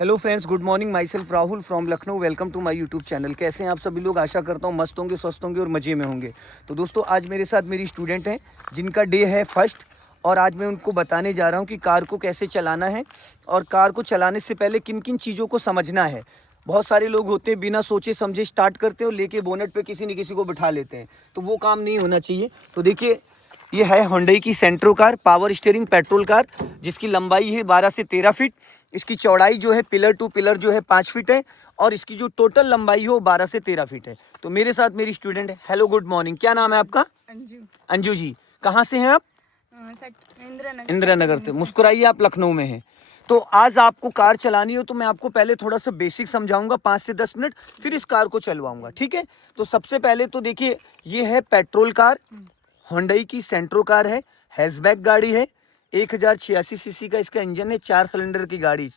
Hello friends, good morning. Myself Rahul from Lucknow. Welcome to my YouTube channel. कैसे हैं आप सभी लोग? आशा करता हूँ मस्त होंगे, स्वस्थ होंगे और मज़े में होंगे। तो दोस्तों, आज मेरे साथ मेरी स्टूडेंट हैं जिनका डे है फर्स्ट, और आज मैं उनको बताने जा रहा हूँ कि कार को कैसे चलाना है और कार को चलाने से पहले किन किन चीज़ों को समझना है। बहुत सारे लोग होते हैं बिना सोचे समझे स्टार्ट करते हैं और लेके बोनट पे किसी न किसी को बिठा लेते हैं, तो वो काम नहीं होना चाहिए। तो देखिए, ये है होंडई की Santro car, power steering petrol car, जिसकी लंबाई है 12 से 13 फीट। इसकी चौड़ाई जो है पिलर टू पिलर जो है 5 फीट है, और इसकी जो टोटल लंबाई है वो 12 से 13 फीट है। तो मेरे साथ मेरी स्टूडेंट है। Hello, good morning. क्या नाम है आपका? अंजू। अंजू जी। कहाँ से हैं आप? इंदिरा नगर से। मुस्कुराइए, आप लखनऊ में हैं। तो आज आपको कार चलानी हो तो मैं आपको पहले थोड़ा सा बेसिक समझाऊंगा 5 से 10 मिनट, फिर इस कार को चलवाऊंगा, ठीक है? तो सबसे पहले तो देखिए, ये है पेट्रोल कार, होंडई की सेंट्रो कार है, हैचबैक गाड़ी है। 1086 सीसी का इसका इंजन है, 4 सिलेंडर की गाड़ी।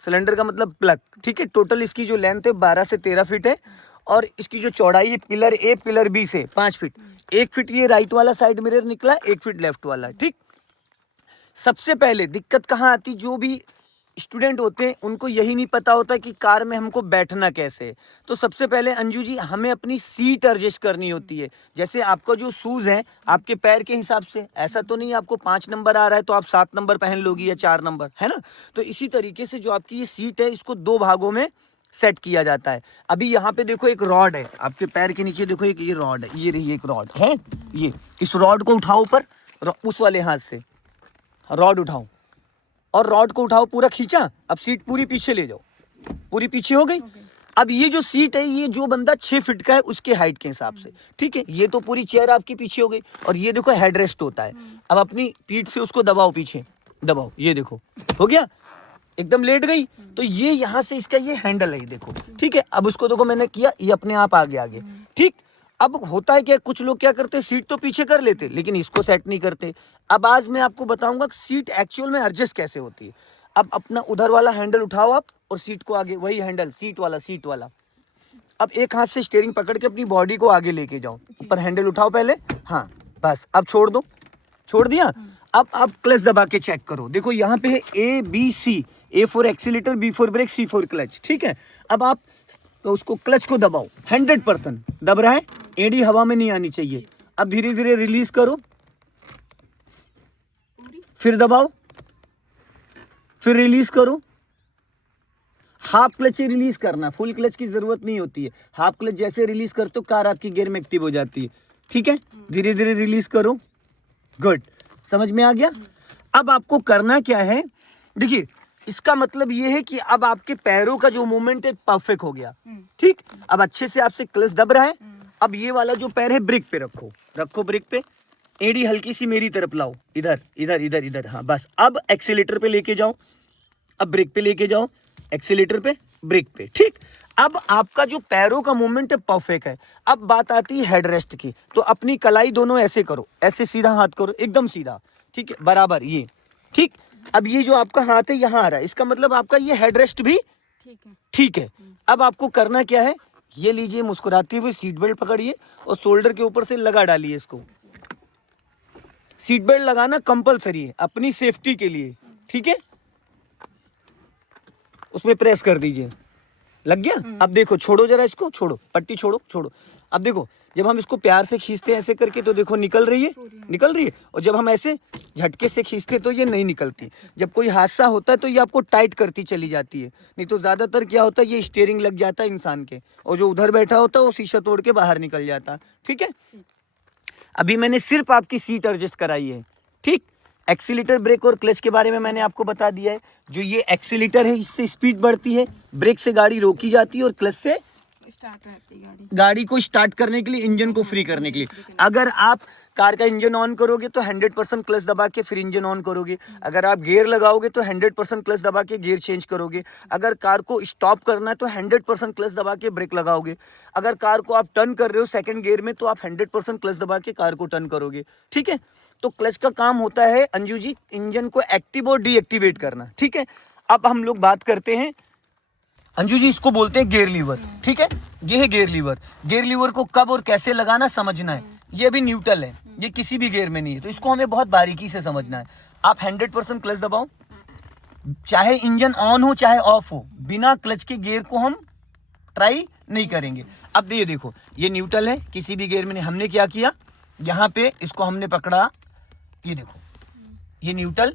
सिलेंडर का मतलब प्लग, ठीक है? टोटल इसकी जो लेंथ है 12 से 13 फीट है, और इसकी जो चौड़ाई है पिलर ए पिलर बी से 5 फीट। 1 फीट ये राइट वाला साइड मिरर निकला, 1 फीट लेफ्ट वाला, ठीक। सबसे पहले दिक्कत कहाँ आती, जो भी स्टूडेंट होते हैं उनको यही नहीं पता होता कि कार में हमको बैठना कैसे है। तो सबसे पहले अंजू जी, हमें अपनी सीट एडजस्ट करनी होती है। जैसे आपका जो शूज़ है आपके पैर के हिसाब से, ऐसा तो नहीं आपको 5 नंबर आ रहा है तो आप 7 नंबर पहन लोगी या 4 नंबर, है ना? तो इसी तरीके से जो आपकी ये सीट है, इसको 2 भागों में सेट किया जाता है। अभी यहाँ पे देखो एक रॉड है, आपके पैर के नीचे देखो एक ये रॉड है, ये रही एक रॉड है, ये इस रॉड को उठाओ ऊपर, उस वाले हाथ से रॉड उठाओ, और रॉड को उठाओ, पूरा खींचा। अब सीट पूरी पीछे ले जाओ, पूरी पीछे हो गई। अब ये जो सीट है, ये जो बंदा 6 फीट का है उसके हाइट के हिसाब से, ठीक है? ये तो पूरी चेयर आपकी पीछे हो गई, और ये देखो हेड रेस्ट होता है। अब अपनी पीठ से उसको दबाओ, पीछे दबाओ, ये देखो हो गया, एकदम लेट गई। तो ये यहाँ से इसका ये हैंडल है, ये देखो, ठीक है? अब उसको देखो मैंने किया, ये अपने आप आगे आगे, ठीक। अब होता है क्या, कुछ लोग क्या करते हैं, सीट तो पीछे कर लेते, लेकिन इसको सेट नहीं करते। अब आज मैं आपको बताऊंगा सीट एक्चुअल में एडजस्ट कैसे होती है। अब अपना उधर वाला हैंडल उठाओ आप, और सीट को आगे, वही हैंडल सीट वाला। अब एक हाथ से स्टीयरिंग पकड़ के अपनी बॉडी को आगे लेके जाओ, ऊपर हैंडल उठाओ पहले, हाँ बस। अब छोड़ दो, छोड़ दिया। अब आप क्लच दबा के चेक करो, देखो यहाँ पे है ABC, A for accelerator, B for brake, C for clutch, ठीक है? अब आप तो उसको क्लच को दबाओ, 100% दब रहा है, एड़ी हवा में नहीं आनी चाहिए। अब धीरे धीरे रिलीज करो, फिर दबाओ, फिर रिलीज करो। हाफ क्लच ही रिलीज करना, फुल क्लच की जरूरत नहीं होती है। हाफ क्लच जैसे रिलीज करते हो कार आपकी गियर में एक्टिव हो जाती है, ठीक है? धीरे धीरे रिलीज करो, गुड, समझ में आ गया? अब आपको करना क्या है, देखिए इसका मतलब ये है कि अब आपके पैरों का जो मूवमेंट है परफेक्ट हो गया, ठीक। अब अच्छे से आपसे क्लच दब रहा है। अब ये वाला जो पैर है ब्रेक पे रखो, रखो ब्रेक पे, एड़ी हल्की सी मेरी तरफ लाओ, इधर इधर इधर इधर, हाँ बस। अब एक्सीलेटर पे लेके जाओ, अब ब्रेक पे लेके जाओ, एक्सीलेटर पे, ब्रेक पे, ठीक। अब आपका जो पैरों का मूवमेंट है परफेक्ट है। अब बात आती है हेड रेस्ट की, तो अपनी कलाई दोनों ऐसे करो, ऐसे सीधा हाथ करो, एकदम सीधा, ठीक है, बराबर, ये ठीक। अब ये जो आपका हाथ है यहाँ आ रहा है, इसका मतलब आपका ये हेड रेस्ट भी ठीक है। अब आपको करना क्या है, ये लीजिए, मुस्कुराते हुए सीट बेल्ट पकड़िए और शोल्डर के ऊपर से लगा डालिए इसको। सीट बेल्ट लगाना कंपलसरी है अपनी सेफ्टी के लिए, ठीक है? उसमें प्रेस कर दीजिए, लग गया? अब देखो, छोड़ो जरा इसको, छोड़ो पट्टी, छोड़ो छोड़ो। अब देखो, जब हम इसको प्यार से खींचते हैं ऐसे करके तो देखो निकल रही है, निकल रही है। और जब हम ऐसे झटके से खींचते तो ये नहीं निकलती। जब कोई हादसा होता है तो ये आपको टाइट करती चली जाती है, नहीं तो ज़्यादातर क्या होता है, ये स्टीयरिंग लग जाता है इंसान के, और जो उधर बैठा होता है वो शीशा तोड़ के बाहर निकल जाता, ठीक है? अभी मैंने सिर्फ आपकी सीट एडजस्ट कराई है, ठीक। एक्सीलेटर, ब्रेक और क्लच के बारे में मैंने आपको बता दिया है। जो ये एक्सीलेटर है इससे स्पीड बढ़ती है, ब्रेक से गाड़ी रोकी जाती है, और क्लच से स्टार्ट रहती है गाड़ी को स्टार्ट करने के लिए, इंजन को फ्री करने के लिए। अगर आप कार का इंजन ऑन करोगे तो 100% क्लच दबा के फिर इंजन ऑन करोगे। अगर आप गियर लगाओगे तो 100% क्लच दबा के गियर चेंज करोगे। अगर कार को स्टॉप करना है तो 100% क्लच दबा के ब्रेक लगाओगे। अगर कार को आप टर्न कर रहे हो सेकंड गियर में तो आप 100% क्लच दबा के कार को टर्न करोगे, ठीक है? तो क्लच का काम होता है अंजू जी, इंजन को एक्टिव और डीएक्टिवेट करना, ठीक है? अब हम लोग बात करते हैं अंजू जी, इसको बोलते हैं गियर लीवर, ठीक है? ये है गियर लीवर। गियर लीवर को कब और कैसे लगाना समझना है। ये अभी न्यूट्रल है, ये किसी भी गियर में नहीं है, तो इसको हमें बहुत बारीकी से समझना है। आप 100% क्लच दबाओ, चाहे इंजन ऑन हो चाहे ऑफ हो, बिना क्लच के गियर को हम ट्राई नहीं करेंगे। अब ये देखो, ये न्यूट्रल है, किसी भी गियर में हमने क्या किया, यहाँ पे इसको हमने पकड़ा, ये देखो ये न्यूट्रल,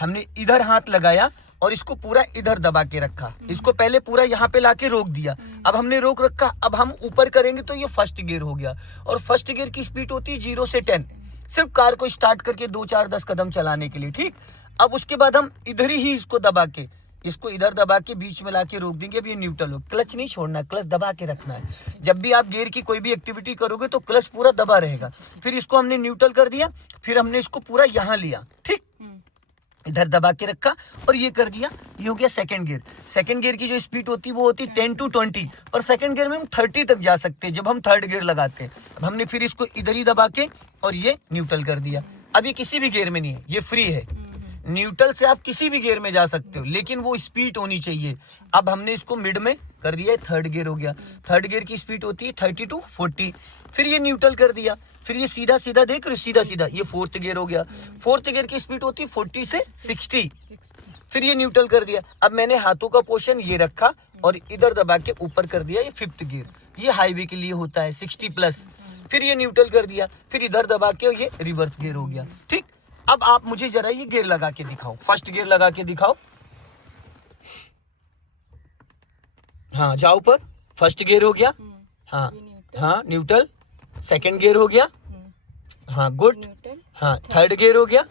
हमने इधर हाथ लगाया और इसको पूरा इधर दबा के रखा, इसको पहले पूरा यहाँ पे लाके रोक दिया, अब हमने रोक रखा, अब हम ऊपर करेंगे तो ये फर्स्ट गियर हो गया। और फर्स्ट गियर की स्पीड होती है 0 से 10, सिर्फ कार को स्टार्ट करके 2 4 10 कदम चलाने के लिए, ठीक। अब उसके बाद हम इधर ही इसको दबा के, इसको इधर दबा के बीच में लाके रोक देंगे। अब ये न्यूट्रल हो, क्लच नहीं छोड़ना, क्लच दबा के रखना है। जब भी आप गियर की कोई भी एक्टिविटी करोगे तो क्लच पूरा दबा रहेगा। फिर इसको हमने न्यूट्रल कर दिया, फिर हमने इसको पूरा यहाँ लिया, ठीक, इधर दबा के रखा और ये कर दिया, ये हो गया सेकंड गियर। सेकंड गियर की जो स्पीड होती है वो होती है 10 to 20, पर सेकंड गियर में हम 30 तक जा सकते हैं जब हम थर्ड गियर लगाते हैं। अब हमने फिर इसको इधर ही दबा के और ये न्यूट्रल कर दिया। अब ये किसी भी गियर में नहीं है, ये फ्री है, न्यूट्रल से आप किसी भी गियर में जा सकते हो, लेकिन वो स्पीड होनी चाहिए। अब हमने इसको मिड में कर दिया, थर्ड गियर हो गया। थर्ड गियर की स्पीड होती है 30 to 40, फिर ये न्यूट्रल कर दिया, फिर ये सीधा सीधा देख रहे हो, सीधा सीधा, ये फोर्थ गियर हो गया। फोर्थ गियर की स्पीड होती है 40 से 60, फिर ये न्यूट्रल कर दिया। अब मैंने हाथों का पोर्शन ये रखा और इधर दबा के ऊपर कर दिया, ये फिफ्थ गियर, ये हाईवे के लिए होता है 60+, फिर ये न्यूट्रल कर दिया, फिर इधर दबा के ये रिवर्स गियर हो गया, ठीक। अब आप मुझे जरा ये गियर लगा के दिखाओ, फर्स्ट गियर लगा के दिखाओ। हाँ जाओ पर, फर्स्ट गियर हो गया, हाँ हाँ न्यूट्रल, सेकंड गियर हो गया, हाँ गुड, हाँ थर्ड गियर हो गया,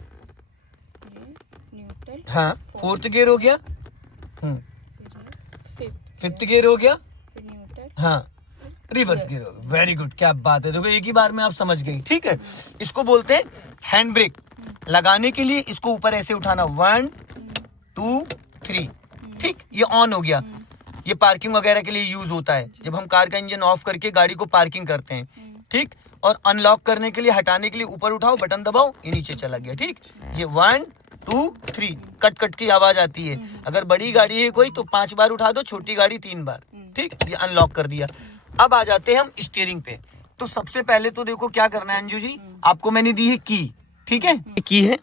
हाँ फोर्थ गियर हो गया, फिफ्थ गियर हो गया, हाँ रिवर्स गियर हो गया। वेरी गुड, क्या बात है, देखो एक ही बार में आप समझ गई, ठीक है। इसको बोलते हैं हैंड ब्रेक। लगाने के लिए इसको ऊपर ऐसे उठाना, 1 2 3, ठीक, ये ऑन हो गया। ये पार्किंग वगैरह के लिए यूज होता है, जब हम कार का इंजन ऑफ करके गाड़ी को पार्किंग करते हैं, ठीक। और अनलॉक करने के लिए, हटाने के लिए ऊपर उठाओ, बटन दबाओ, ये नीचे चला गया, ठीक। ये 1 2 3, कट कट की आवाज आती है। अगर बड़ी गाड़ी है कोई तो 5 बार उठा दो, छोटी गाड़ी 3 बार, ठीक, ये अनलॉक कर दिया। अब आ जाते हैं हम स्टीयरिंग पे। तो सबसे पहले तो देखो क्या करना है अंजू जी, आपको मैंने दी है की, ठीक है, की है,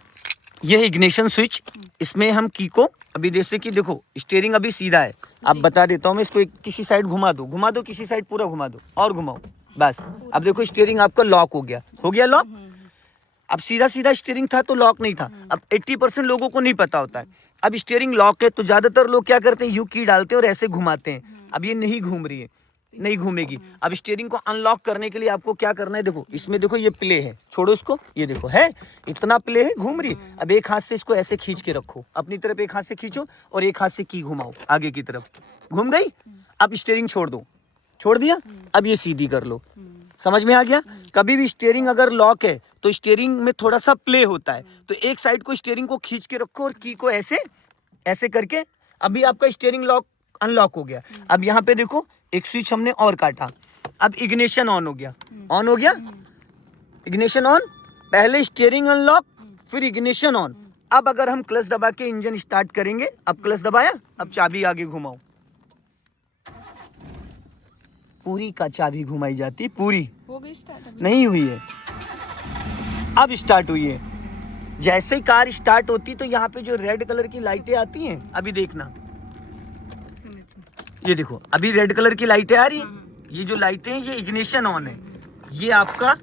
ये है इग्निशन स्विच। इसमें हम की को अभी जैसे कि देखो स्टीयरिंग अभी सीधा है, अब बता देता हूँ मैं, इसको किसी साइड घुमा दो, किसी साइड पूरा घुमा दो और घुमाओ, बस। अब देखो स्टीयरिंग आपका लॉक हो गया लॉक। अब सीधा सीधा स्टीयरिंग था तो लॉक नहीं था। अब 80% लोगों को नहीं पता होता है। अब स्टीयरिंग लॉक है तो ज्यादातर लोग क्या करते हैं, यू की डालते हैं और ऐसे घुमाते हैं। अब ये नहीं घूम रही है, नहीं घूमेगी। अब स्टीयरिंग को अनलॉक करने के लिए आपको क्या करना है, देखो इसमें देखो ये प्ले है, छोड़ो इसको, ये देखो है इतना प्ले है, घूम रही है। अब एक हाथ से इसको ऐसे खींच के रखो, अपनी तरफ एक हाथ से खींचो और एक हाथ से की घुमाओ आगे की तरफ, घूम गई। अब स्टीयरिंग छोड़ दो, छोड़ दिया, अब ये सीधी कर लो, समझ में आ गया। कभी भी स्टीयरिंग अगर लॉक है तो स्टीयरिंग में थोड़ा सा प्ले होता है, तो एक साइड को स्टीयरिंग को खींच के रखो और की को ऐसे ऐसे करके, अभी आपका स्टीयरिंग लॉक अनलॉक हो गया। अब यहाँ पे देखो एक स्विच हमने और काटा, अब इग्निशन ऑन हो गया, ऑन हो गया, इग्निशन ऑन, पहले स्टीयरिंग अनलॉक फिर इग्निशन ऑन। अब अगर हम क्लच दबा के इंजन स्टार्ट करेंगे, अब क्लच दबाया, अब चाबी आगे घुमाओ, पूरी का चाबी घुमाई जाती, पूरी हो गई स्टार्ट, नहीं हुई है, अब स्टार्ट हुई है। जैसे ही कार स्टार्ट होती तो यहाँ पे जो रेड कलर की लाइटें आती हैं, अभी देखना, ये देखो अभी रेड कलर की लाइटें आ रही हैं, ये जो लाइटें हैं ये इग्निशन ऑन है, ये आपका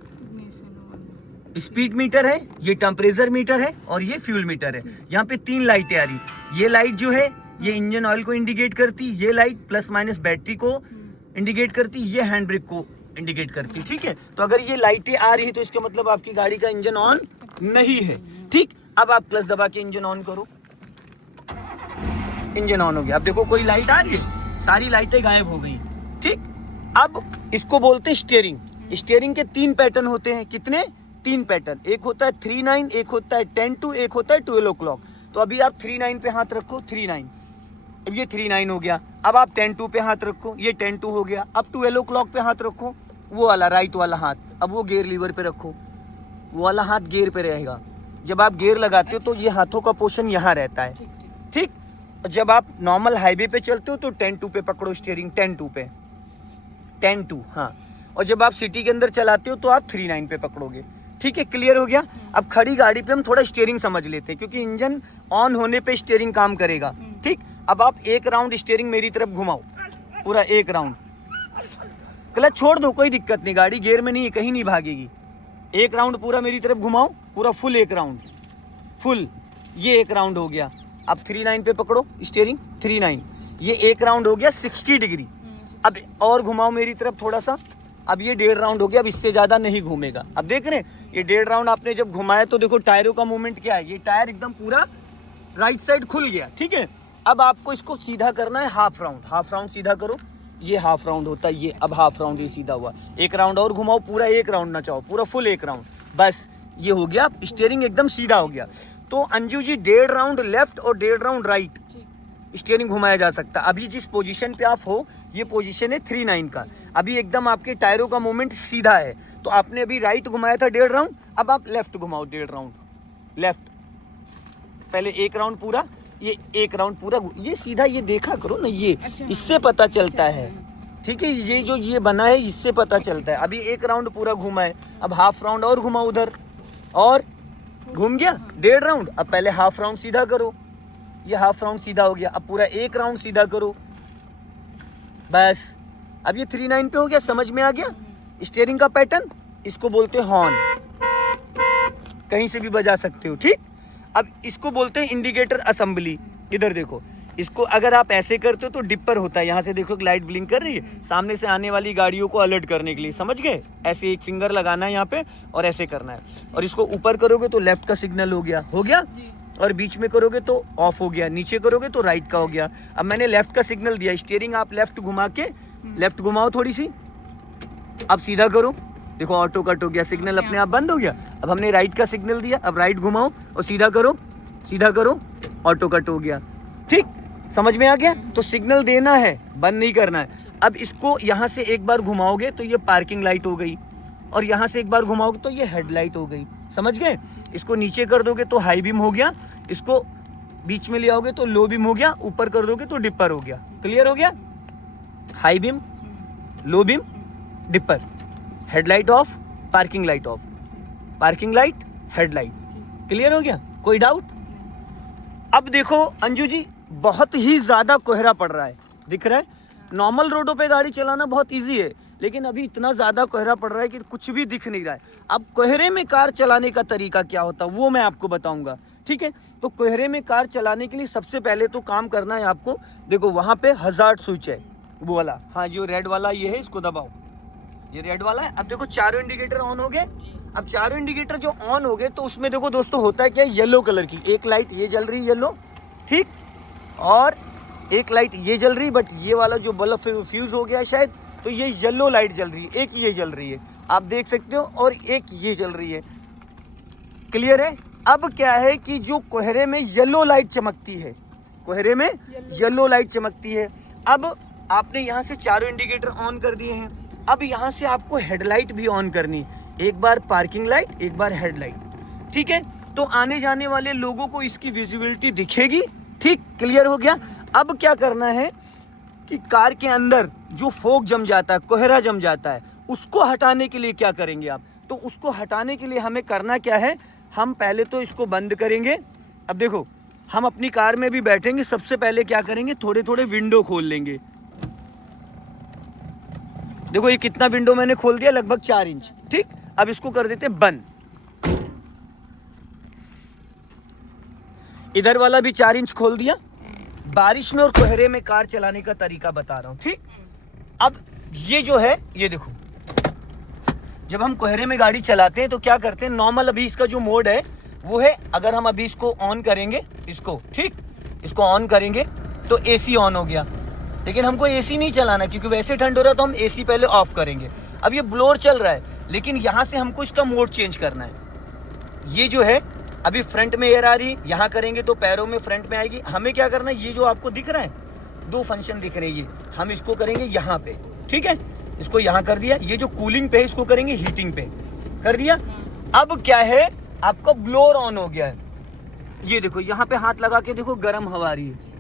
स्पीड मीटर है, ये टेम्परेचर मीटर है और ये फ्यूल मीटर है। यहाँ पे 3 लाइटें आ रही, ये लाइट जो है ये इंजन ऑयल को इंडिकेट करती, ये लाइट प्लस माइनस बैटरी को इंडिकेट करती, ये हैंड ब्रेक को इंडिकेट करती, ठीक है। तो अगर ये लाइटें आ रही है तो इसका मतलब आपकी गाड़ी का इंजन ऑन नहीं है, ठीक। अब आप क्लच दबा के इंजन ऑन करो, इंजन ऑन हो गया। अब देखो कोई लाइट आ रही है, सारी लाइटें गायब हो गई, ठीक। अब इसको बोलते हैं स्टीयरिंग। स्टीयरिंग के 3 पैटर्न होते हैं, कितने, 3 पैटर्न, एक होता है 3-9, एक होता है 10-2, एक होता है 12 o'clock। तो अभी आप 3-9 पे हाथ रखो, 3-9, अब ये 3-9 हो गया। अब आप 10-2 पे हाथ रखो, ये 10-2 हो गया। अब 12 o'clock पे हाथ रखो, वो वाला राइट वाला हाथ, अब वो गियर लीवर पे रखो, वो वाला हाथ गियर पे रहेगा। जब आप गियर लगाते हो तो ये हाथों का पोर्शन यहाँ रहता है, ठीक। जब आप नॉर्मल हाईवे पे चलते हो तो 10-2 पे पकड़ो स्टीयरिंग, 10-2 पे, 10-2, हाँ। और जब आप सिटी के अंदर चलाते हो तो आप 3-9 पे पकड़ोगे, ठीक है, क्लियर हो गया। अब खड़ी गाड़ी पे हम थोड़ा स्टीयरिंग समझ लेते हैं, क्योंकि इंजन ऑन होने पे स्टीयरिंग काम करेगा, ठीक। अब आप एक राउंड स्टीयरिंग मेरी तरफ घुमाओ, पूरा एक राउंड। क्लच छोड़ दो, कोई दिक्कत नहीं, गाड़ी गियर में नहीं है, कहीं नहीं भागेगी। एक राउंड पूरा मेरी तरफ घुमाओ, पूरा फुल एक राउंड, फुल। ये एक राउंड हो गया। अब 39 पे पकड़ो स्टीयरिंग, 39। ये एक राउंड हो गया 60 डिग्री। अब और घुमाओ मेरी तरफ थोड़ा सा। अब ये 1.5 राउंड हो गया, अब इससे ज़्यादा नहीं घूमेगा। अब देख रहे हैं, ये 1.5 राउंड आपने जब घुमाया तो देखो टायरों का मूवमेंट क्या है, ये टायर एकदम पूरा राइट साइड खुल गया, ठीक है। अब आपको इसको सीधा करना है हाफ राउंड, हाफ राउंड सीधा करो। ये हाफ राउंड होता है, ये अब हाफ राउंड ये सीधा हुआ। एक राउंड और घुमाओ, पूरा एक राउंड ना चाहो, पूरा फुल एक राउंड, बस ये हो गया, स्टीयरिंग एकदम सीधा हो गया। तो अंजू जी 1.5 राउंड लेफ्ट और 1.5 राउंड राइट स्टीयरिंग घुमाया जा सकता है। अभी जिस पोजीशन पे आप हो, ये पोजीशन है 39 का। अभी एकदम आपके टायरों का मूवमेंट सीधा है, तो आपने अभी राइट घुमाया था 1.5 राउंड, अब आप लेफ्ट घुमाओ 1.5 राउंड लेफ्ट। पहले एक राउंड पूरा, ये एक राउंड पूरा, ये सीधा, ये देखा करो ना, ये इससे पता चलता है, ठीक है। ये जो ये बना है इससे पता चलता है। अभी एक राउंड पूरा घुमा है, अब हाफ राउंड और घुमाओ उधर, और घूम गया 1.5 राउंड। अब पहले हाफ राउंड सीधा करो, ये हाफ राउंड सीधा हो गया। अब पूरा एक राउंड सीधा करो, बस। अब ये 39 पे हो गया, समझ में आ गया स्टीयरिंग का पैटर्न। इसको बोलते हैं हॉर्न, कहीं से भी बजा सकते हो, ठीक। अब इसको बोलते हैं इंडिकेटर असेंबली। इधर देखो, इसको अगर आप ऐसे करते हो तो डिपर होता है। यहाँ से देखो लाइट ब्लिंक कर रही है, सामने से आने वाली गाड़ियों को अलर्ट करने के लिए, समझ गए। ऐसे एक फिंगर लगाना है यहाँ पे और ऐसे करना है, और इसको ऊपर करोगे तो लेफ्ट का सिग्नल हो गया, और बीच में करोगे तो ऑफ हो गया, नीचे करोगे तो राइट का हो गया। अब मैंने लेफ्ट का सिग्नल दिया, स्टीयरिंग आप लेफ्ट घुमा के, लेफ्ट घुमाओ थोड़ी सी, अब सीधा करो, देखो ऑटो कट हो गया, सिग्नल अपने आप बंद हो गया। अब हमने राइट का सिग्नल दिया, अब राइट घुमाओ और सीधा करो, ऑटो कट हो गया, ठीक। समझ में आ गया। तो सिग्नल देना है, बंद नहीं करना है। अब इसको यहाँ से एक बार घुमाओगे तो ये पार्किंग लाइट हो गई, और यहाँ से एक बार घुमाओगे तो ये हेडलाइट हो गई, समझ गए। इसको नीचे कर दोगे तो हाई बीम हो गया, इसको बीच में ले आओगे तो लो बीम हो गया, ऊपर कर दोगे तो डिपर हो गया। क्लियर हो गया, high beam, low beam, dipper, headlight off, parking light off, parking light, headlight. Clear हो गया, कोई डाउट। अब देखो अंजू जी, बहुत ही ज़्यादा कोहरा पड़ रहा है, दिख रहा है। नॉर्मल रोडों पे गाड़ी चलाना बहुत इजी है, लेकिन अभी इतना ज़्यादा कोहरा पड़ रहा है कि कुछ भी दिख नहीं रहा है। अब कोहरे में कार चलाने का तरीका क्या होता है वो मैं आपको बताऊंगा, ठीक है। तो कोहरे में कार चलाने के लिए सबसे पहले तो काम करना है आपको। देखो वहाँ पे हज़ार्ड स्विच है, वो वाला, हाँ जो रेड वाला ये है, इसको दबाओ, ये रेड वाला है। अब देखो चारों इंडिकेटर ऑन हो गए। अब चारों इंडिकेटर जो ऑन हो गए तो उसमें देखो दोस्तों होता है क्या, येलो कलर की एक लाइट ये जल रही है, येलो, ठीक, और एक लाइट ये जल रही, बट ये वाला जो बल्ब फ्यूज हो गया है शायद, तो ये येलो लाइट जल रही है, एक ये जल रही है, आप देख सकते हो, और एक ये जल रही है। क्लियर है। अब क्या है कि जो कोहरे में येलो लाइट चमकती है, कोहरे में येलो लाइट चमकती है। अब आपने यहाँ से चारों इंडिकेटर ऑन कर दिए हैं, अब यहाँ से आपको हेडलाइट भी ऑन करनी, एक बार पार्किंग लाइट, एक बार हेडलाइट, ठीक है। तो आने जाने वाले लोगों को इसकी विजिबिलिटी दिखेगी, ठीक। क्लियर हो गया। अब क्या करना है कि कार के अंदर जो फोग जम जाता है, कोहरा जम जाता है, उसको हटाने के लिए क्या करेंगे आप। तो उसको हटाने के लिए हमें करना क्या है, हम पहले तो इसको बंद करेंगे। अब देखो हम अपनी कार में भी बैठेंगे, सबसे पहले क्या करेंगे, थोड़े थोड़े विंडो खोल लेंगे। देखो ये कितना विंडो मैंने खोल दिया, लगभग 4 इंच, ठीक। अब इसको कर देते बंद। इधर वाला भी 4 इंच खोल दिया। बारिश में और कोहरे में कार चलाने का तरीका बता रहा हूं, ठीक। अब ये जो है, ये देखो, जब हम कोहरे में गाड़ी चलाते हैं तो क्या करते हैं, नॉर्मल अभी इसका जो मोड है वो है, अगर हम अभी इसको ऑन करेंगे, इसको, ठीक, इसको ऑन करेंगे तो एसी ऑन हो गया। लेकिन हमको एसी नहीं चलाना, क्योंकि वैसे ठंड हो रहा है तो हम एसी पहले ऑफ करेंगे। अब ये ब्लोअर चल रहा है, लेकिन यहाँ से हमको इसका मोड चेंज करना है। ये जो है अभी फ्रंट में एयर आ रही है, यहाँ करेंगे तो पैरों में फ्रंट में आएगी। हमें क्या करना है, ये जो आपको दिख रहा है, 2 फंक्शन दिख रहे हैं, ये हम इसको करेंगे यहाँ पे, ठीक है। इसको यहाँ कर दिया। ये जो कूलिंग पे है इसको करेंगे हीटिंग पे, कर दिया। अब क्या है, आपका ब्लोअर ऑन हो गया है। ये देखो यहाँ पे हाथ लगा के देखो, गर्म हवा आ रही है,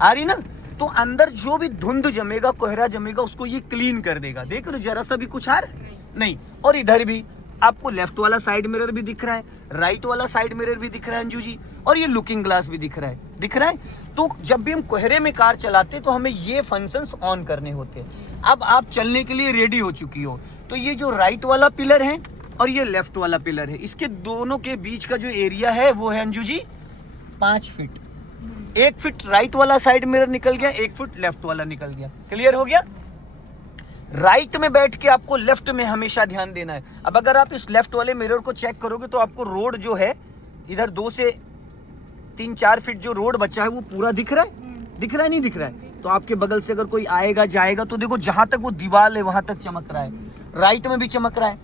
आ रही ना। तो अंदर जो भी धुंध जमेगा, कोहरा जमेगा, उसको ये क्लीन कर देगा। देख रहे हो, जरा सा भी कुछ आ रहा है नहीं। और इधर भी आपको लेफ्ट वाला साइड मिरर भी दिख रहा है, राइट वाला साइड मिरर भी दिख रहा है अंजू जी, और ये लुकिंग ग्लास भी दिख रहा है। तो जब भी हम कोहरे में कार चलाते हैं तो हमें ये फंक्शंस ऑन करने होते हैं। अब आप चलने के लिए रेडी हो चुकी हो, तो ये जो राइट वाला पिलर है और ये लेफ्ट वाला पिलर है, इसके दोनों के बीच का जो एरिया है वो है Anju ji 5 feet. 1 feet right वाला साइड मिरर निकल गया, 1 फीट लेफ्ट वाला निकल गया। क्लियर हो गया? राइट में बैठ के आपको लेफ्ट में हमेशा ध्यान देना है। अब अगर आप इस लेफ्ट वाले मिरर को चेक करोगे तो आपको रोड जो है इधर 2 से 3-4 फीट जो रोड बचा है वो पूरा दिख रहा है, दिख रहा है नहीं दिख रहा है? तो आपके बगल से अगर कोई आएगा जाएगा तो देखो जहां तक वो दीवार है वहां तक चमक रहा है, राइट में भी चमक रहा है।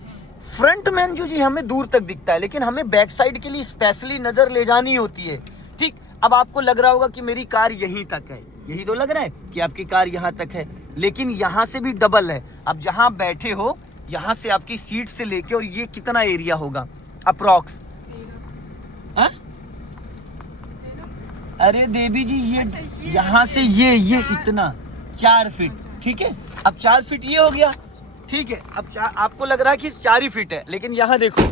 फ्रंट में अंजू जी हमें दूर तक दिखता है, लेकिन हमें बैक साइड के लिए स्पेशली नजर ले जानी होती है। ठीक, अब आपको लग रहा होगा कि मेरी कार यहीं तक है, यही तो लग रहा है कि आपकी कार यहाँ तक है, लेकिन यहाँ से भी डबल है। अब जहाँ बैठे हो यहाँ से आपकी सीट से लेके और ये कितना एरिया होगा अप्रॉक्स? अरे देवी जी ये अच्छा, यहाँ से ये इतना 4 फीट, ठीक है। अब 4 फीट ये हो गया, ठीक है। अब आपको लग रहा है कि 4 ही फीट है, लेकिन यहाँ देखो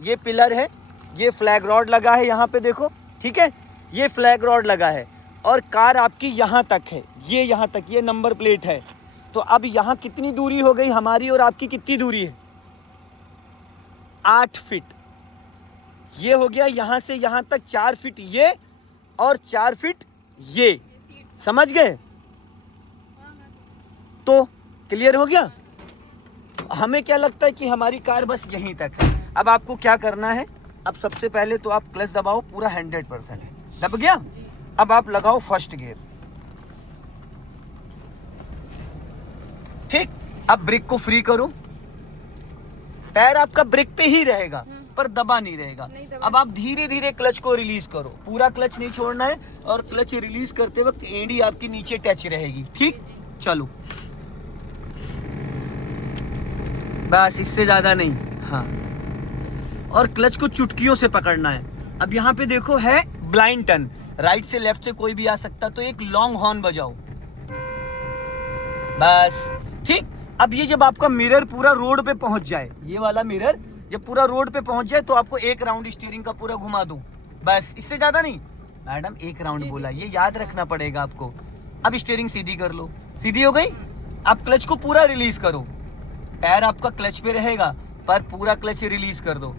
ये पिलर है, ये फ्लैग रॉड लगा है यहाँ पे देखो, ठीक है, ये फ्लैग रॉड लगा है और कार आपकी यहाँ तक है, ये यहाँ तक, ये नंबर प्लेट है। तो अब यहाँ कितनी दूरी हो गई हमारी और आपकी कितनी दूरी है? 8 फीट। ये हो गया यहाँ से यहाँ तक 4 फीट ये और 4 फीट ये, समझ गए? तो क्लियर हो गया? हमें क्या लगता है कि हमारी कार बस यहीं तक है। अब आपको क्या करना है, अब सबसे पहले तो आप क्लच दबाओ पूरा 100%, दब गया? अब आप लगाओ फर्स्ट गियर, ठीक। अब ब्रेक को फ्री करो, पैर आपका ब्रेक पे ही रहेगा पर दबा नहीं रहेगा। अब आप धीरे धीरे क्लच को रिलीज करो, पूरा क्लच नहीं छोड़ना है और क्लच रिलीज करते वक्त एड़ी आपकी नीचे टच रहेगी, ठीक। चलो बस, इससे ज्यादा नहीं, हाँ। और क्लच को चुटकियों से पकड़ना है। अब यहाँ पे देखो है ब्लाइंड टर्न, राइट से लेफ्ट से कोई भी आ सकता, तो एक लॉन्ग हॉर्न बजाओ बस, ठीक। अब ये जब आपका मिरर पूरा रोड पे पहुंच जाए, ये वाला मिरर जब पूरा रोड पे पहुंच जाए तो आपको एक राउंड स्टीयरिंग का पूरा घुमा दूं, बस, इससे ज्यादा नहीं। मैडम एक राउंड बोला, ये याद रखना पड़ेगा आपको। अब स्टीयरिंग सीधी कर लो, सीधी हो गई। अब क्लच को पूरा रिलीज करो, पैर आपका क्लच पे रहेगा पर पूरा क्लच रिलीज कर दो।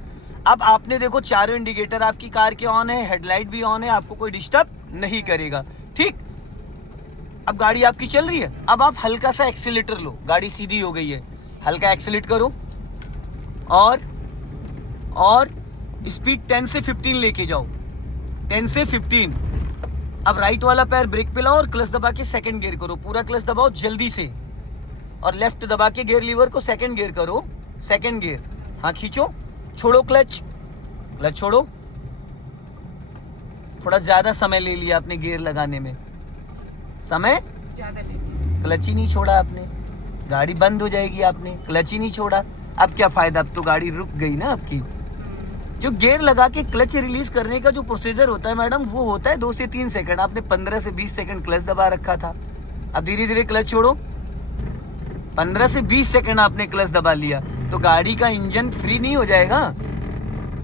अब आपने देखो चारों इंडिकेटर आपकी कार के ऑन है, हेडलाइट भी ऑन है, आपको कोई डिस्टर्ब नहीं करेगा, ठीक। अब गाड़ी आपकी चल रही है, अब आप हल्का सा एक्सीलेटर लो, गाड़ी सीधी हो गई है, हल्का एक्सीलेट करो और स्पीड 10 से 15 लेके जाओ, 10 से 15। अब राइट वाला पैर ब्रेक पे लाओ और क्लच दबा के सेकंड गियर करो, पूरा क्लच दबाओ जल्दी से, और लेफ्ट दबा के गियर लीवर को सेकंड गियर करो, सेकंड गियर, हाँ खींचो, छोड़ो क्लच, क्लच छोड़ो। थोड़ा ज्यादा समय ले लिया आपने गियर लगाने में, समय ज्यादा ले, क्लच ही नहीं छोड़ा आपने, गाड़ी बंद हो जाएगी, आपने क्लच ही नहीं छोड़ा। अब क्या फायदा, अब तो गाड़ी रुक गई ना आपकी। जो गियर लगा के क्लच रिलीज करने का जो प्रोसीजर होता है मैडम, वो होता है 2 से 3 सेकंड। आपने 15 से 20 सेकंड क्लच दबा रखा था, अब धीरे धीरे क्लच छोड़ो, 15 से 20 सेकंड आपने क्लच दबा लिया तो गाड़ी का इंजन फ्री नहीं हो जाएगा,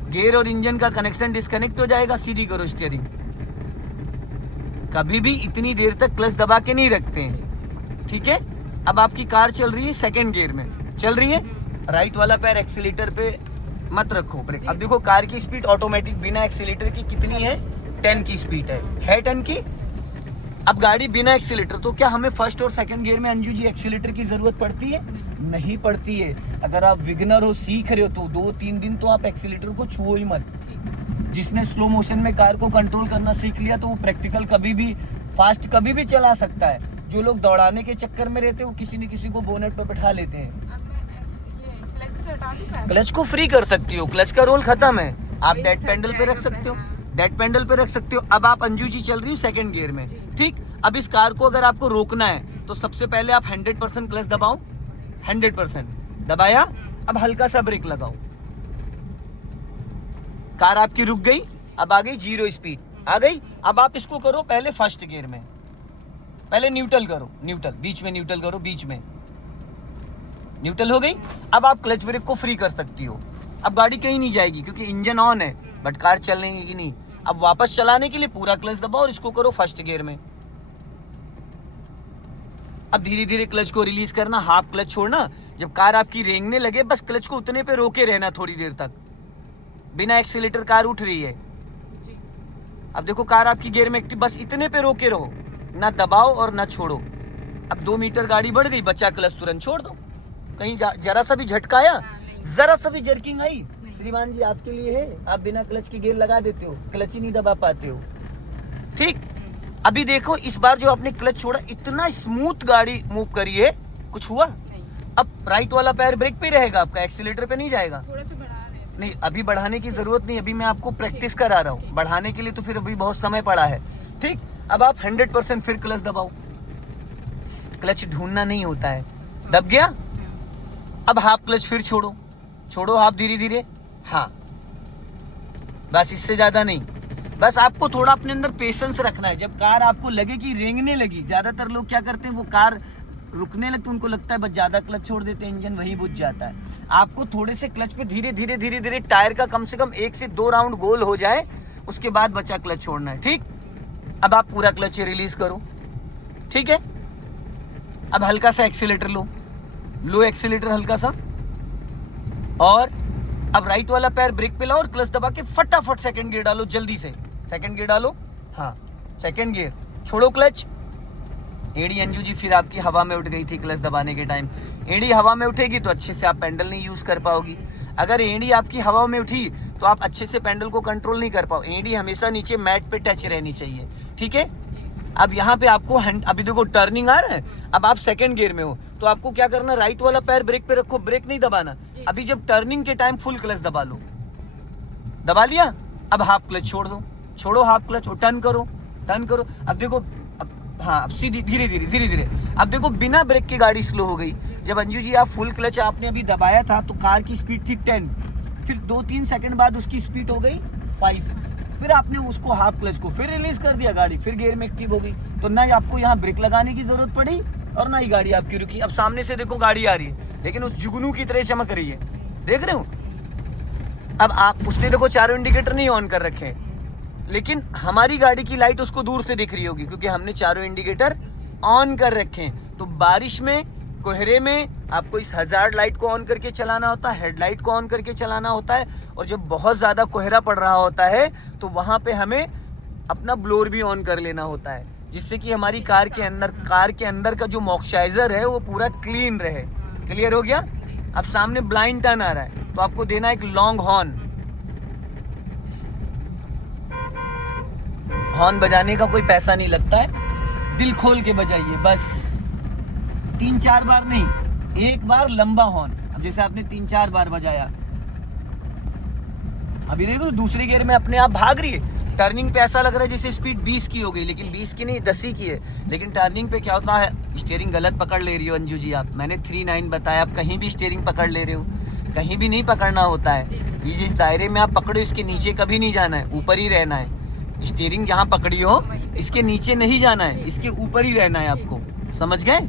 गियर और इंजन का कनेक्शन डिस्कनेक्ट हो जाएगा। सीधी करो स्टीयरिंग, कभी भी इतनी देर तक क्लच दबा के नहीं रखते हैं, ठीक है। अब आपकी कार चल रही है सेकंड गियर में, चल रही है, राइट वाला पैर एक्सीलेटर पे मत रखो, ब्रेक। अब देखो कार की स्पीड ऑटोमेटिक बिना एक्सीलेटर की कितनी है, 10 की स्पीड है 10 की। अब गाड़ी बिना एक्सीलेटर, तो क्या हमें फर्स्ट और सेकंड गियर में अंजू जी एक्सीलेटर की जरूरत पड़ती है? नहीं पड़ती है। अगर आप बिगिनर हो, सीख रहे हो, तो 2-3 दिन तो आप एक्सीलेटर को छुओ ही मत। जिसने स्लो मोशन में कार को कंट्रोल करना सीख लिया तो वो प्रैक्टिकल कभी भी फास्ट कभी भी चला सकता है। जो लोग दौड़ाने के चक्कर में रहते हैं वो किसी न किसी को बोनेट पर बैठा लेते हैं। क्लच को फ्री कर सकती हो, क्लच का रोल खत्म है, आप डेड पेडल पे रख सकते हो, डेड पेडल पे रख सकते हो। अब आप अंजू जी चल रही हो सेकंड गियर में, ठीक। अब इस कार को अगर आपको रोकना है तो सबसे पहले आप 100% क्लच दबाओ, 100% दबाया, अब हल्का सा ब्रेक लगाओ, कार आपकी रुक गई, अब आ गई 0 स्पीड आ गई। अब आप इसको करो पहले फर्स्ट गियर में, पहले न्यूट्रल करो, न्यूट्रल बीच में, न्यूट्रल करो बीच में, न्यूट्रल हो गई। अब आप क्लच ब्रेक को फ्री कर सकती हो, अब गाड़ी कहीं नहीं जाएगी क्योंकि इंजन ऑन है, बट कार चलेगी नहीं। अब वापस चलाने के लिए पूरा क्लच दबाओ और इसको करो फर्स्ट गियर में। अब धीरे धीरे क्लच को रिलीज करना, हाफ क्लच छोड़ना। जब कार आपकी रेंगने लगे बस क्लच को उतने पे रोके रहना थोड़ी देर तक, बिना एक्सीलेटर कार उठ रही है। अब देखो कार आपकी गियर में एक्टिव, बस इतने पे रोके रहो, ना दबाओ और ना छोड़ो। अब 2 मीटर गाड़ी बढ़ गई, बचा क्लच, तुरंत छोड़ दो। कहीं जरा सा भी झटकाया, जरा सा भी जर्किंग आई, श्रीमान जी आपके लिए है, आप बिना क्लच के गियर लगा देते हो, क्लच ही नहीं दबा पाते हो। ठीक, अभी देखो इस बार जो आपने क्लच छोड़ा, इतना स्मूथ गाड़ी मूव करी है, कुछ हुआ? अब राइट वाला पैर ब्रेक पे रहेगा आपका, एक्सीलेटर पे नहीं जाएगा। थोड़ा सा बढ़ा रहे हैं। नहीं, अभी बढ़ाने की जरूरत नहीं, अभी मैं आपको प्रैक्टिस करा रहा हूँ। बढ़ाने के लिए तो फिर अभी बहुत समय पड़ा है। ठीक, अब आप 100% फिर क्लच दबाओ। क्लच ढूंढना नहीं होता है, दब गया। अब हाफ क्लच फिर छोड़ो, छोड़ो हाफ धीरे धीरे। हाँ, बस इससे ज्यादा नहीं। बस आपको थोड़ा अपने अंदर पेशेंस रखना है। जब कार आपको लगे कि रेंगने लगी, ज्यादातर लोग क्या करते हैं, वो कार रुकने लगते उनको लगता है बस ज्यादा क्लच छोड़ देते हैं, इंजन वहीं बुझ जाता है। आपको थोड़े से क्लच पे धीरे धीरे धीरे धीरे टायर का कम से कम 1 से 2 राउंड गोल हो जाए, उसके बाद बचा क्लच छोड़ना है। ठीक, अब आप पूरा क्लच रिलीज करो। ठीक है, अब हल्का सा एक्सीलेटर लो एक्सीलेटर हल्का सा, और अब राइट वाला पैर ब्रेक पे लाओ और क्लच दबा के फटाफट सेकंड गियर डालो, जल्दी से सेकंड गियर डालो। हाँ, सेकंड गियर, छोड़ो क्लच। एड़ी अंजू जी फिर आपकी हवा में उठ गई थी क्लच दबाने के टाइम। एड़ी हवा में उठेगी तो अच्छे से आप पेंडल नहीं यूज कर पाओगी। अगर एड़ी आपकी हवा में उठी तो आप अच्छे से पेंडल को कंट्रोल नहीं कर पाओ। एड़ी हमेशा नीचे मैट पे टच रहनी चाहिए। ठीक है, अब यहाँ पे आपको अभी देखो टर्निंग आ रहा है, अब आप सेकंड गियर में हो तो आपको क्या करना, राइट वाला पैर ब्रेक पे रखो, ब्रेक नहीं दबाना। अभी जब टर्निंग के टाइम फुल क्लच दबा लो, दबा लिया। अब हाफ क्लच छोड़ दो, छोड़ो हाफ क्लच और टर्न करो। अब देखो, हाँ, अब सीधी धीरे धीरे। अब देखो बिना ब्रेक की गाड़ी स्लो हो गई। जब अंजू जी आप फुल क्लच आपने अभी दबाया था तो कार की स्पीड थी 10, फिर 2-3 सेकंड बाद उसकी स्पीड हो गई 5, फिर आपने उसको हाफ क्लच को फिर रिलीज कर दिया, गाड़ी फिर गियर में एक्टिव हो गई। तो ना ही आपको यहाँ ब्रेक लगाने की जरूरत पड़ी और ना ही गाड़ी आपकी रुकी। अब सामने से देखो गाड़ी आ रही है, लेकिन उस जुगनू की तरह चमक रही है, देख रहे हो। अब आप उसने देखो चारों इंडिकेटर नहीं ऑन कर रखे हैं, लेकिन हमारी गाड़ी की लाइट उसको दूर से दिख रही होगी क्योंकि हमने चारों इंडिकेटर ऑन कर रखे हैं। तो बारिश में, कोहरे में आपको इस हजार्ड लाइट को ऑन करके चलाना होता है, हेडलाइट को ऑन करके चलाना होता है। और जब बहुत ज़्यादा कोहरा पड़ रहा होता है तो वहाँ पे हमें अपना ब्लोअर भी ऑन कर लेना होता है, जिससे कि हमारी कार के अंदर का जो मॉइस्चराइजर है वो पूरा क्लीन रहे। क्लियर हो गया। अब सामने ब्लाइंड टर्न आ रहा है तो आपको देना एक लॉन्ग हॉर्न बजाने का कोई पैसा नहीं लगता है, दिल खोल के बजाइए बस। 3-4 बार नहीं, एक बार लंबा हॉर्न। अब जैसे आपने 3-4 बार बजाया, अभी देखो दूसरे गियर में अपने आप भाग रही है। टर्निंग पे ऐसा लग रहा है जैसे स्पीड 20 की हो गई, लेकिन 20 की नहीं 10 ही की है। लेकिन टर्निंग पे क्या होता है, स्टीयरिंग गलत पकड़ ले रही हो अंजू जी आप। मैंने 3-9 बताया, आप कहीं भी स्टीयरिंग पकड़ ले रहे हो, कहीं भी नहीं पकड़ना होता है। जिस दायरे में आप पकड़ो इसके नीचे कभी नहीं जाना है, ऊपर ही रहना है। स्टीयरिंग जहाँ पकड़ी हो इसके नीचे नहीं जाना है, इसके ऊपर ही रहना है आपको, समझ गए।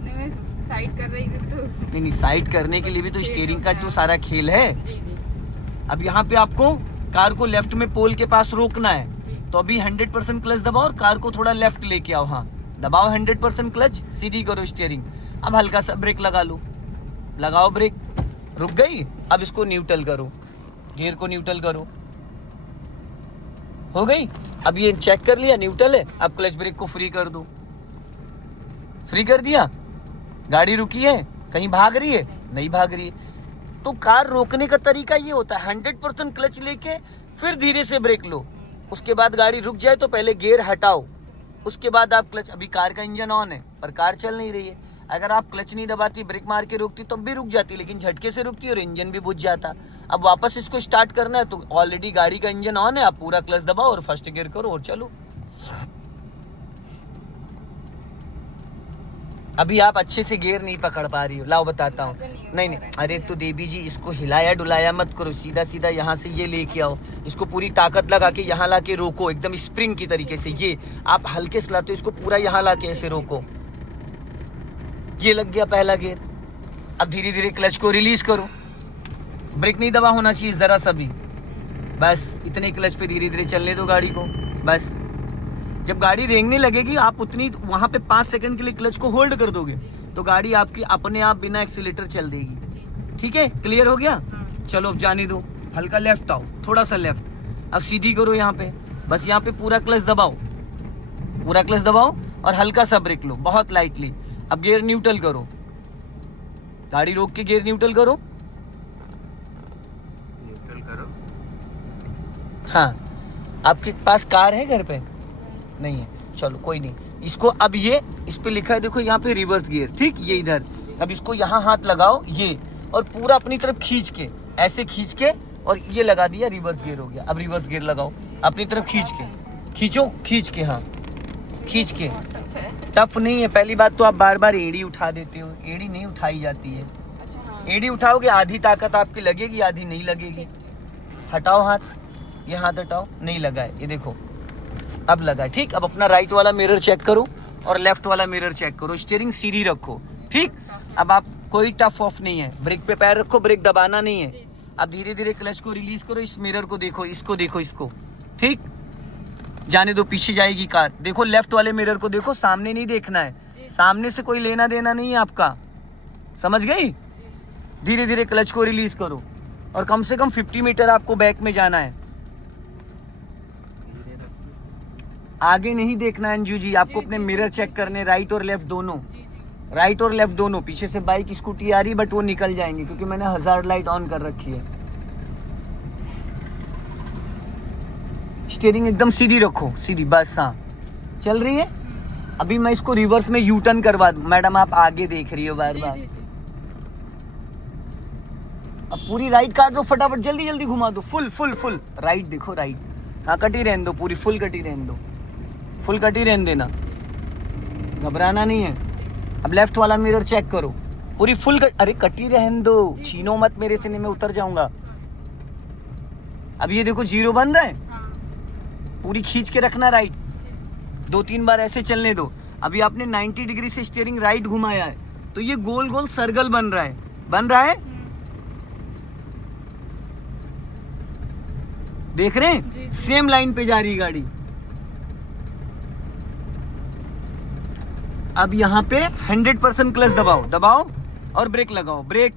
साइड कर रही थी तो नहीं, साइड करने के लिए भी तो स्टीयरिंग का जो सारा खेल है। अब यहाँ पे आपको कार को लेफ्ट में पोल के पास रोकना है, तो अभी 100% क्लच दबाओ और कार को थोड़ा लेफ्ट लेके आओ। हाँ, दबाओ 100% क्लच, सीधी करो स्टीयरिंग। अब हल्का सा ब्रेक लगा लो, लगाओ ब्रेक, रुक गई। अब इसको न्यूट्रल करो, गियर को न्यूट्रल करो, हो गई। अब ये चेक कर लिया न्यूट्रल है, अब क्लच ब्रेक को फ्री कर दो। फ्री कर दिया, गाड़ी रुकी है, कहीं भाग रही है, नहीं भाग रही है। तो कार रोकने का तरीका ये होता है, 100% क्लच लेके फिर धीरे से ब्रेक लो। उसके बाद गाड़ी रुक जाए तो पहले गियर हटाओ, उसके बाद आप क्लच। अभी कार का इंजन ऑन है पर कार चल नहीं रही है। अगर आप क्लच नहीं दबाती, ब्रेक मार के रोकती तब भी रुक जाती, लेकिन झटके से रुकती और इंजन भी बुझ जाता। अब वापस इसको स्टार्ट करना है तो ऑलरेडी गाड़ी का इंजन ऑन है, आप पूरा क्लच दबाओ और फर्स्ट गियर करो और चलो। अभी आप अच्छे से गियर नहीं पकड़ पा रही हो, लाओ बताता हूँ। नहीं, अरे तो देवी जी इसको हिलाया डुलाया मत करो, सीधा सीधा यहाँ से ये लेके आओ, इसको पूरी ताकत लगा के यहाँ ला के रोको, एकदम स्प्रिंग की तरीके से। ये आप हल्के से लाते हो, इसको पूरा यहाँ ला के ऐसे रोको। ये लग गया पहला गियर। अब धीरे धीरे क्लच को रिलीज करो, ब्रेक नहीं दबा होना चाहिए जरा सा भी, बस इतने क्लच पे धीरे धीरे चलने दो गाड़ी को। बस जब गाड़ी रेंगने लगेगी आप उतनी वहां पे 5 सेकंड के लिए क्लच को होल्ड कर दोगे तो गाड़ी आपकी अपने आप बिना एक्सीलेटर चल देगी। ठीक है, क्लियर हो गया? चलो अब जाने दो, हल्का लेफ्ट आओ, थोड़ा सा लेफ्ट, अब सीधी करो यहाँ पे, बस यहाँ पे पूरा क्लच दबाओ, पूरा क्लच दबाओ और हल्का सा ब्रेक लो, बहुत लाइटली। अब गियर न्यूट्रल करो, गाड़ी रोक के गियर न्यूट्रल करो। न्यूट्रल करो। हाँ, आपके पास कार है घर पे? नहीं है, चलो कोई नहीं। इसको अब ये इस पे लिखा है देखो यहाँ पे रिवर्स गियर, ठीक, ये इधर। अब इसको यहाँ हाथ लगाओ ये, और पूरा अपनी तरफ खींच के, ऐसे खींच के, और ये लगा दिया, रिवर्स गियर हो गया। अब रिवर्स गियर लगाओ अपनी तरफ खींच के, खींचो, खींच के, हाँ खींच के। टफ नहीं है, पहली बात तो आप बार बार एड़ी उठा देते हो, एड़ी नहीं उठाई जाती है। एड़ी उठाओगे आधी ताकत आपकी लगेगी, आधी नहीं लगेगी। हटाओ हाथ, ये हाथ हटाओ, नहीं लगा है, ये देखो अब लगा है। ठीक, अब अपना राइट वाला मिरर चेक करो और लेफ्ट वाला मिरर चेक करो, स्टीयरिंग सीधी रखो। ठीक, अब आप कोई टफ ऑफ नहीं है, ब्रेक पे पैर रखो, ब्रेक दबाना नहीं है। अब धीरे धीरे क्लच को रिलीज करो, इस मिरर को देखो, इसको देखो, इसको, ठीक, जाने दो, पीछे जाएगी कार। देखो लेफ्ट वाले मिरर को देखो, सामने नहीं देखना है, सामने से कोई लेना देना नहीं है आपका, समझ गई? धीरे धीरे क्लच को रिलीज करो और कम से कम 50 मीटर आपको बैक में जाना है, आगे नहीं देखना है अंजू जी। आपको अपने मिरर चेक करने, राइट और लेफ्ट दोनों, राइट और लेफ्ट दोनों। पीछे से बाइक स्कूटी आ रही बट वो निकल जाएंगे क्योंकि मैंने हजार्ड लाइट ऑन कर रखी है। स्टीयरिंग एकदम सीधी रखो, सीधी, बस, हाँ चल रही है। अभी मैं इसको रिवर्स में यू टर्न करवा दूं। मैडम आप आगे देख रही हो बार बार, अब पूरी राइट काट दो फटाफट, जल्दी जल्दी घुमा दो, फुल फुल फुल राइट देखो, राइट, हाँ कटी रहने दो, पूरी फुल कटी रहने दो, फुल कटी रहने देना, घबराना नहीं है। अब लेफ्ट वाला मिरर चेक करो, पूरी फुल अरे कटी रहने दो, छीनो मत मेरे से, नहीं मैं उतर जाऊंगा। अब ये देखो जीरो बन रहा है, पूरी खींच के रखना राइट, 2-3 बार ऐसे चलने दो। अभी आपने 90 डिग्री से स्टीयरिंग राइट घुमाया है तो ये गोल गोल सर्कल बन रहा है, बन रहा है, देख रहे हैं? सेम लाइन पे जा रही गाड़ी। अब यहाँ पे 100% क्लच दबाओ, दबाओ और ब्रेक लगाओ, ब्रेक।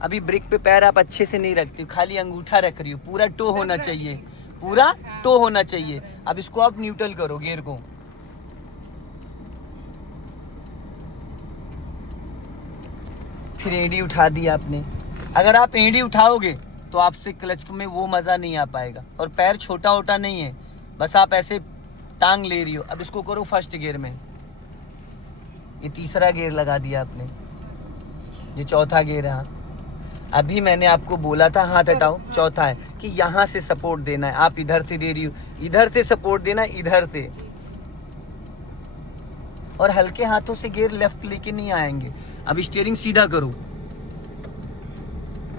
अभी ब्रेक पे पैर आप अच्छे से नहीं रखती हो, खाली अंगूठा रख रही हो, पूरा टो होना चाहिए, पूरा टो होना चाहिए। अब इसको आप न्यूट्रल करो गियर को, फिर एड़ी उठा दी आपने। अगर आप एड़ी उठाओगे तो आपसे क्लच में वो मज़ा नहीं आ पाएगा, और पैर छोटा वोटा नहीं है, बस आप ऐसे टांग ले रही हो। अब इसको करो फर्स्ट गियर में, ये तीसरा गियर लगा दिया आपने, ये चौथा गियर है। हाँ, अभी मैंने आपको बोला था हाथ हटाओ, चौथा है कि यहाँ से सपोर्ट देना है, आप इधर से दे रही हो, इधर से सपोर्ट देना, इधर से, और हल्के हाथों से गियर लेफ्ट लेके नहीं आएंगे। अब स्टीयरिंग सीधा करो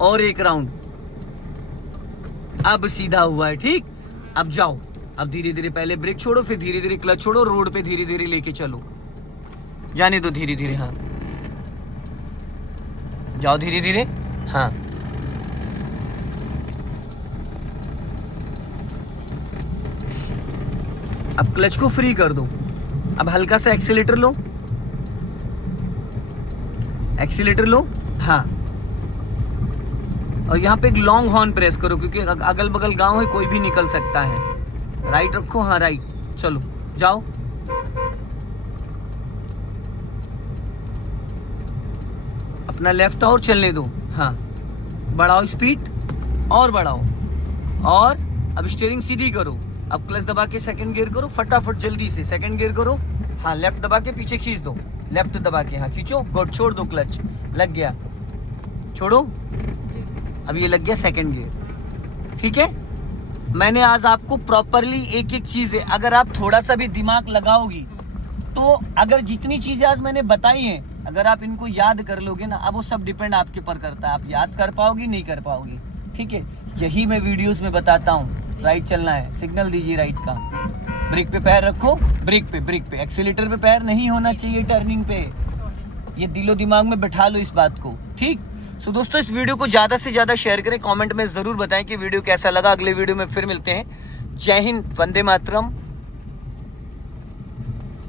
और एक राउंड, अब सीधा हुआ है, ठीक। अब जाओ, अब धीरे धीरे पहले ब्रेक छोड़ो, फिर धीरे धीरे क्लच छोड़ो, रोड पे धीरे धीरे लेके चलो, जाने दो धीरे धीरे, हाँ जाओ धीरे धीरे, हाँ अब क्लच को फ्री कर दो। अब हल्का सा एक्सीलेटर लो, एक्सीलेटर लो, हाँ, और यहाँ पे एक लॉन्ग हॉर्न प्रेस करो क्योंकि अगल बगल गांव है, कोई भी निकल सकता है। राइट रखो, हाँ राइट, चलो जाओ। अपना लेफ्ट और चलने दो, हाँ बढ़ाओ स्पीड और बढ़ाओ, और अब स्टीयरिंग सीधी करो। अब क्लच दबा के सेकंड गियर करो, फटाफट जल्दी से सेकंड गियर करो, हाँ लेफ्ट दबा के पीछे खींच दो, लेफ्ट दबा के, हाँ खींचो, गुड, छोड़ दो क्लच, लग गया, छोड़ो। अब ये लग गया सेकंड गियर, ठीक है। मैंने आज आपको प्रॉपरली एक एक चीज़ है, अगर आप थोड़ा सा भी दिमाग लगाओगी तो अगर जितनी चीज़ें आज मैंने बताई हैं, अगर आप इनको याद कर लोगे ना, अब वो सब डिपेंड आपके पर करता है, आप याद कर पाओगी नहीं कर पाओगी, ठीक है। यही मैं वीडियोस में बताता हूँ, राइट चलना है, सिग्नल दीजिए राइट का, ब्रेक पे पैर रखो, ब्रेक पे, एक्सीलेटर पे पैर नहीं होना चाहिए टर्निंग पे, ये दिलो दिमाग में बैठा लो इस बात को, ठीक। सो दोस्तों इस वीडियो को ज़्यादा से ज़्यादा शेयर करें, कमेंट में ज़रूर बताएं कि वीडियो कैसा लगा। अगले वीडियो में फिर मिलते हैं। जय हिंद, वंदे मातरम।